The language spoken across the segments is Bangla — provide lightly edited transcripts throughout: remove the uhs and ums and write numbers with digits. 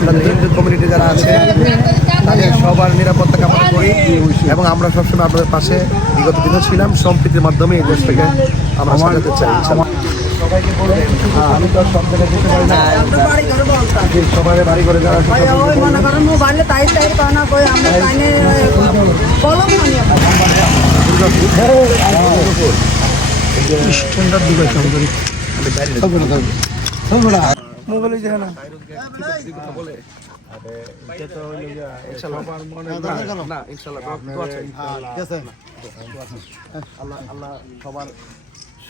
আপনাদের হিন্দু কমিউনিটি যারা আছে তাদের সবার নিরাপত্তা কামনা করি এবং আমরা সবসময় আপনাদের পাশে বিগত দিনও ছিলাম। সম্প্রীতির মাধ্যমে এই দেশ থেকে আমরা সাজাতে চাই। সবাইকে বলবেন আমি তো সব জায়গায় যেতে পারি না, সবাই বাড়ি করে যারা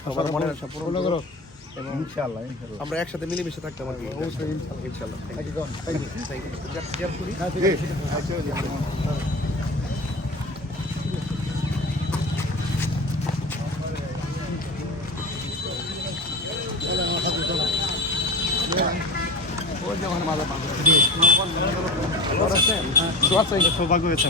সবার মনে আমরা একসাথে মিলেমিশে থাকতে পারি ইনশাআল্লাহ। সৌভাগ্য হয়েছে।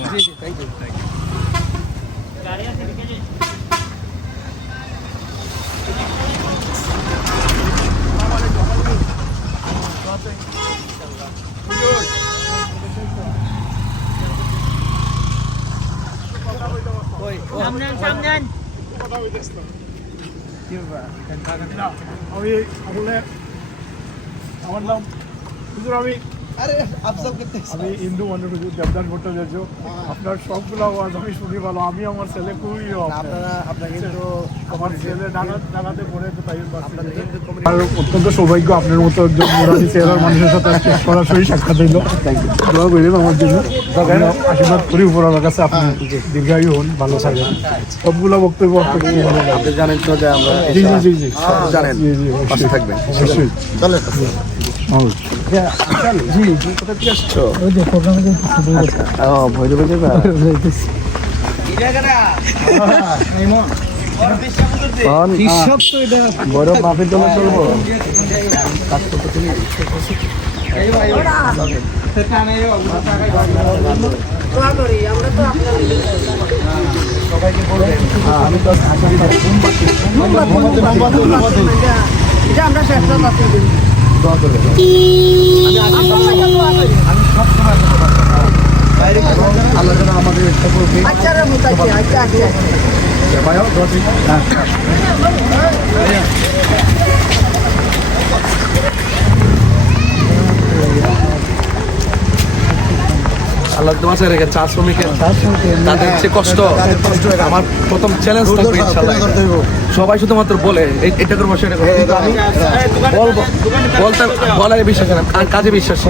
আমার নাম আমি হিন্দু মানুষ দেবদান ভট্টাচার্য। আপনার সবগুলো আওয়াজ আমি শুনি ভালো। আমি আমার ছেলে খুবই আমার ছেলে ডাকাতে পড়ে আর অত্যন্ত সৌভাগ্য আপনার মতো একজন মুরানি চেহারার মানুষের সাথে সরাসরি সাক্ষাৎ হইল। দোয়া করিলেন আমার জন্য, আশীর্বাদ করি উপরালার কাছে আপনি দীর্ঘায়ু হন, ভালো থাকেন। সবগুলো বক্তব্য আপনি জানেন তো যে আমরা জি জি জি জানেন পাশে থাকবেন অবশ্যই। জি কোথা থেকে আসছো? ভৈরবে যাবা? গৌরব মাফির জন্য চলবো কাজ করতে তুমি সবাইকে বলবেন আমি তো আমরা শেষ দোয়া করবেন। আল্লাহ যেন আমাদের আল্লাহ তোমার রেখে চা শ্রমিকের তাদের যে কষ্ট, আমার প্রথম চ্যালেঞ্জ থাকবে ইনশাআল্লাহ। সবাই শুধুমাত্র বলে এটা করবো সেটা করবো, কিন্তু আমি বলবো বলতে বলায় বিশ্বাস না, কাজে বিশ্বাস।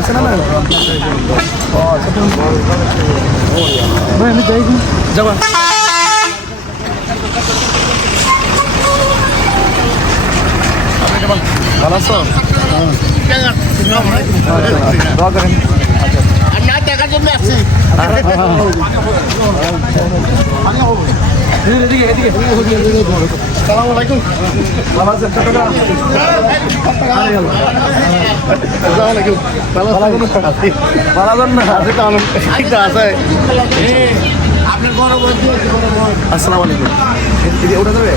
আছে না আমি যাই যাবা ভালো আছো? দোয়া করেন। দেখার জন্য আসছি। সালাম আলাইকুম। ভালো আছেন? আসসালামু আলাইকুম। ওটা দেবে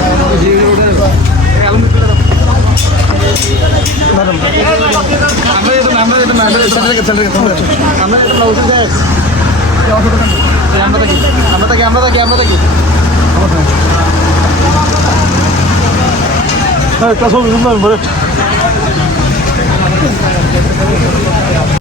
আমরা